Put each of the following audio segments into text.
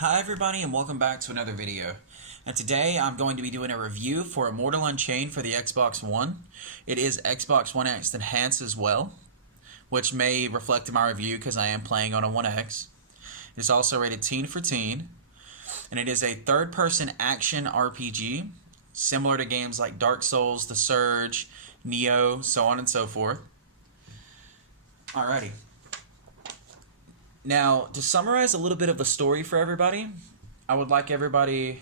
Hi everybody and welcome back to another video. And today I'm going to be doing a review for Immortal Unchained for the Xbox One. It is Xbox One X enhanced as well, which may reflect in my review because I am playing on a One X. It's also rated teen for teen, and it is a third-person action RPG, similar to games like Dark Souls, The Surge, Neo, so on and so forth. Alrighty. Now, to summarize a little bit of the story for everybody, I would like everybody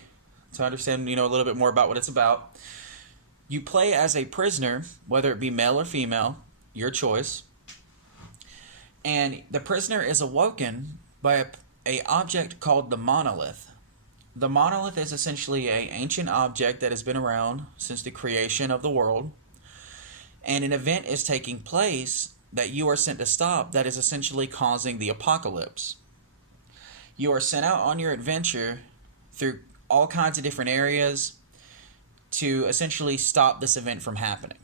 to understand, a little bit more about what it's about. You play as a prisoner, whether it be male or female, your choice. And the prisoner is awoken by a object called the Monolith. The Monolith is essentially an ancient object that has been around since the creation of the world. And an event is taking place that you are sent to stop that is essentially causing the apocalypse. You are sent out on your adventure through all kinds of different areas to essentially stop this event from happening.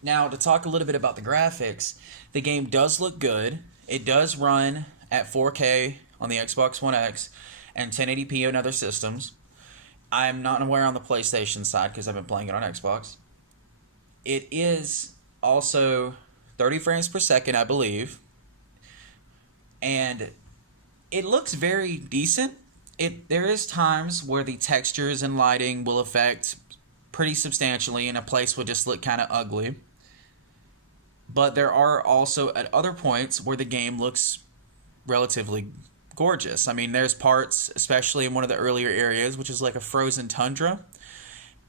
Now, to talk a little bit about the graphics, the game does look good. It does run at 4K on the Xbox One X and 1080p on other systems. I'm not aware on the PlayStation side because I've been playing it on Xbox. It is also 30 frames per second, I believe, and it looks very decent. There is times where the textures and lighting will affect pretty substantially, and a place will just look kind of ugly. But there are also at other points where the game looks relatively gorgeous. I mean, there's parts, especially in one of the earlier areas, which is like a frozen tundra.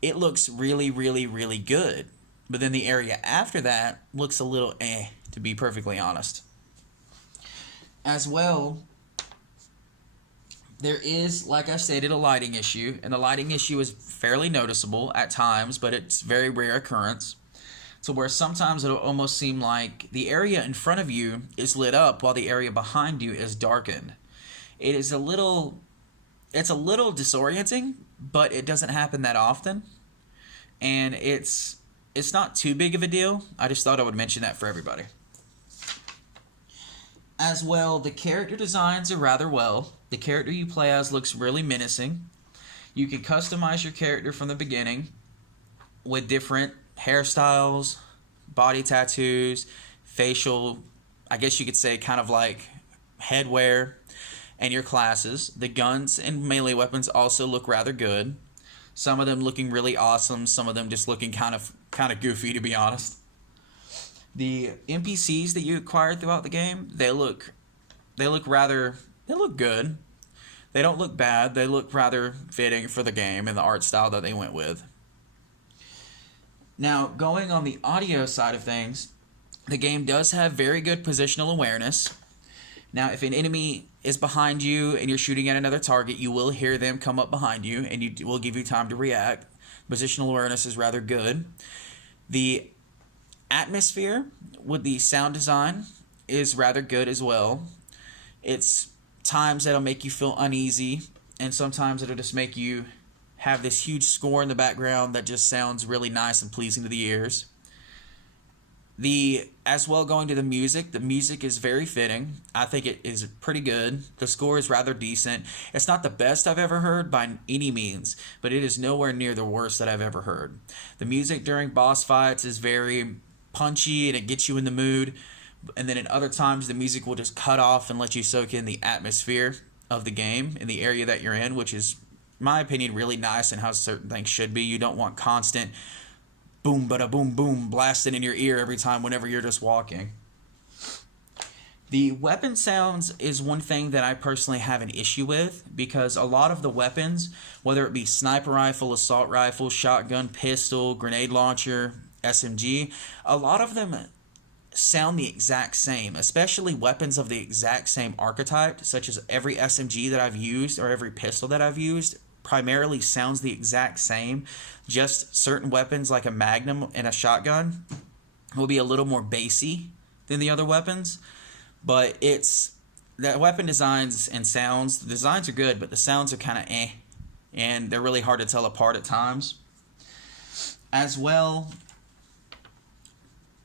It looks really, really, really good. But then the area after that looks a little to be perfectly honest. As well, there is, like I stated, a lighting issue. And the lighting issue is fairly noticeable at times, but it's very rare occurrence. So where sometimes it'll almost seem like the area in front of you is lit up while the area behind you is darkened. It's a little disorienting, but it doesn't happen that often. And it's not too big of a deal. I just thought I would mention that for everybody. As well, the character designs are rather well. The character you play as looks really menacing. You can customize your character from the beginning with different hairstyles, body tattoos, facial, I guess you could say kind of like headwear, and your classes. The guns and melee weapons also look rather good. Some of them looking really awesome, some of them just looking kind of goofy, to be honest. The NPCs that you acquired throughout the game, they look good. They don't look bad. They look rather fitting for the game and the art style that they went with. Now, going on the audio side of things, the game does have very good positional awareness. Now, if an enemy is behind you and you're shooting at another target, you will hear them come up behind you, and it will give you time to react. Positional awareness is rather good. The atmosphere with the sound design is rather good as well. It's times that'll make you feel uneasy, and sometimes it'll just make you have this huge score in the background that just sounds really nice and pleasing to the ears. As well, going to the music is very fitting. I think it is pretty good. The score is rather decent. It's not the best I've ever heard by any means, but it is nowhere near the worst that I've ever heard. The music during boss fights is very punchy and it gets you in the mood, and then at other times the music will just cut off and let you soak in the atmosphere of the game and the area that you're in, which is, in my opinion, really nice and how certain things should be. You don't want constant boom, bada boom, boom, blasting in your ear every time whenever you're just walking. The weapon sounds is one thing that I personally have an issue with, because a lot of the weapons, whether it be sniper rifle, assault rifle, shotgun, pistol, grenade launcher, SMG, a lot of them sound the exact same, especially weapons of the exact same archetype, such as every SMG that I've used or every pistol that I've used primarily sounds the exact same. Just certain weapons like a Magnum and a shotgun will be a little more bassy than the other weapons, but it's the weapon designs and sounds. The designs are good, but the sounds are kind of and they're really hard to tell apart at times. As well,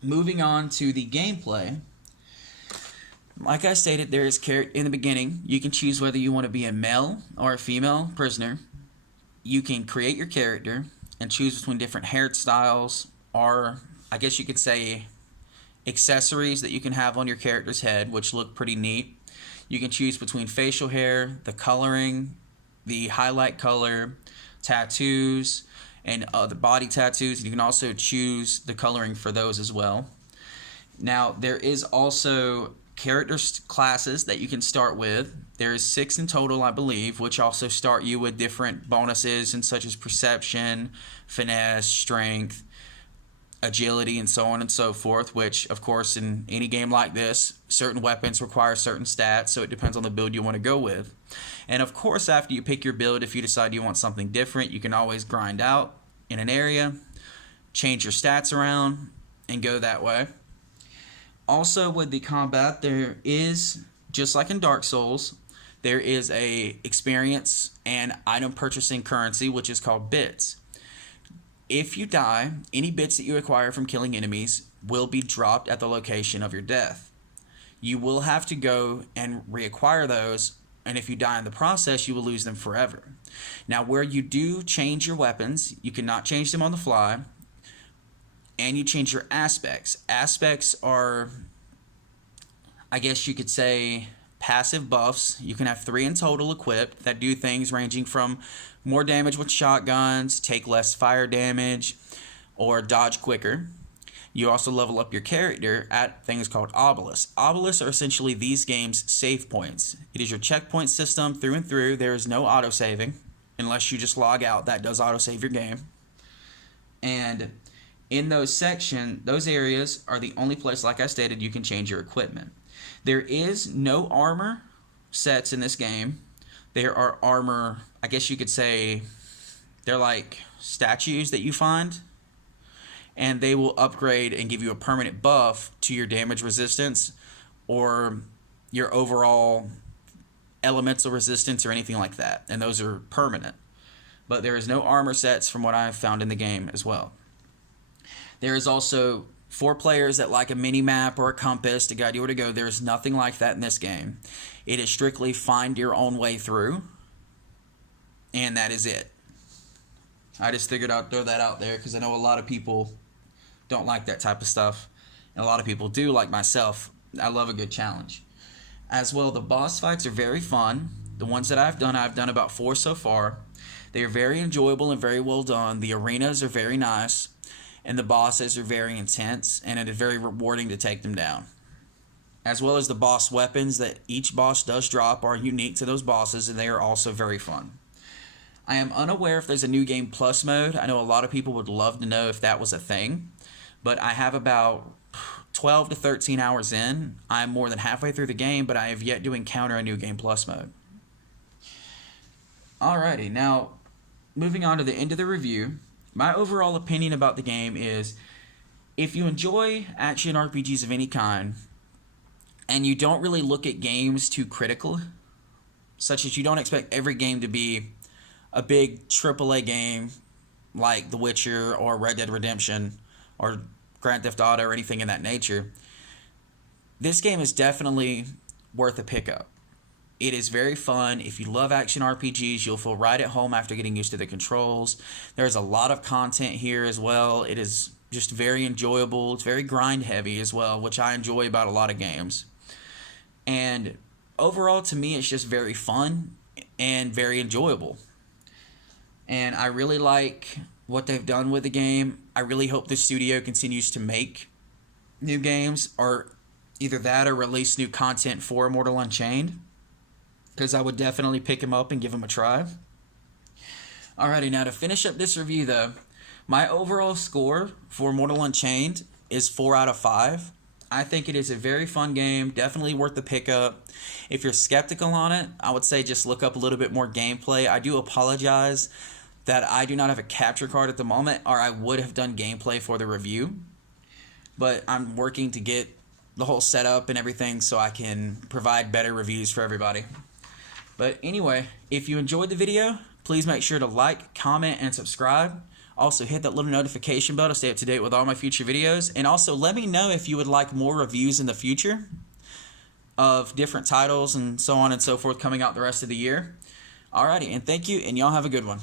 moving on to the gameplay, Like I stated, there is in the beginning, you can choose whether you want to be a male or a female prisoner. You can create your character and choose between different hairstyles, or I guess you could say accessories that you can have on your character's head, which look pretty neat. You can choose between facial hair, the coloring, the highlight color, tattoos, and other body tattoos. You can also choose the coloring for those as well. Now, there is also character classes that you can start with. There is 6 in total, I believe, which also start you with different bonuses, and such as perception, finesse, strength, agility, and so on and so forth, which, of course, in any game like this, certain weapons require certain stats, so it depends on the build you want to go with. And, of course, after you pick your build, if you decide you want something different, you can always grind out in an area, change your stats around, and go that way. Also, with the combat, there is, just like in Dark Souls, there is a experience and item purchasing currency, which is called bits. If you die, any bits that you acquire from killing enemies will be dropped at the location of your death. You will have to go and reacquire those, and if you die in the process, you will lose them forever. Now, where you do change your weapons, you cannot change them on the fly, and you change your aspects. Aspects are, I guess you could say, passive buffs. You can have 3 in total equipped that do things ranging from more damage with shotguns, take less fire damage, or dodge quicker. You also level up your character at things called obelisks. Obelisks are essentially these game's save points. It is your checkpoint system through and through. There is no autosaving unless you just log out. That does autosave your game. And in those areas are the only place, like I stated, you can change your equipment. There is no armor sets in this game. There are armor, I guess you could say, they're like statues that you find, and they will upgrade and give you a permanent buff to your damage resistance or your overall elemental resistance or anything like that, and those are permanent. But there is no armor sets from what I've found in the game as well. There is also 4 players that like a mini-map or a compass to guide you where to go. There is nothing like that in this game. It is strictly find your own way through, and that is it. I just figured I'd throw that out there because I know a lot of people don't like that type of stuff, and a lot of people do, like myself. I love a good challenge. As well, the boss fights are very fun. The ones that I've done about 4 so far. They are very enjoyable and very well done. The arenas are very nice, and the bosses are very intense, and it is very rewarding to take them down. As well as the boss weapons that each boss does drop are unique to those bosses, and they are also very fun. I am unaware if there's a New Game Plus mode. I know a lot of people would love to know if that was a thing, but I have about 12 to 13 hours in. I'm more than halfway through the game, but I have yet to encounter a New Game Plus mode. Alrighty, now moving on to the end of the review. My overall opinion about the game is, if you enjoy action RPGs of any kind, and you don't really look at games too critically, such as you don't expect every game to be a big AAA game like The Witcher or Red Dead Redemption or Grand Theft Auto or anything in that nature, this game is definitely worth a pickup. It is very fun. If you love action RPGs, you'll feel right at home after getting used to the controls. There's a lot of content here as well. It is just very enjoyable. It's very grind heavy as well, which I enjoy about a lot of games. And overall, to me, it's just very fun and very enjoyable. And I really like what they've done with the game. I really hope the studio continues to make new games, or either that or release new content for Immortal Unchained, because I would definitely pick him up and give him a try. Alrighty, now to finish up this review though, my overall score for Immortal Unchained is 4 out of 5. I think it is a very fun game, definitely worth the pickup. If you're skeptical on it, I would say just look up a little bit more gameplay. I do apologize that I do not have a capture card at the moment, or I would have done gameplay for the review. But I'm working to get the whole setup and everything so I can provide better reviews for everybody. But anyway, if you enjoyed the video, please make sure to like, comment, and subscribe. Also, hit that little notification bell to stay up to date with all my future videos. And also, let me know if you would like more reviews in the future. of different titles and so on and so forth coming out the rest of the year. Alrighty, and thank you, and y'all have a good one.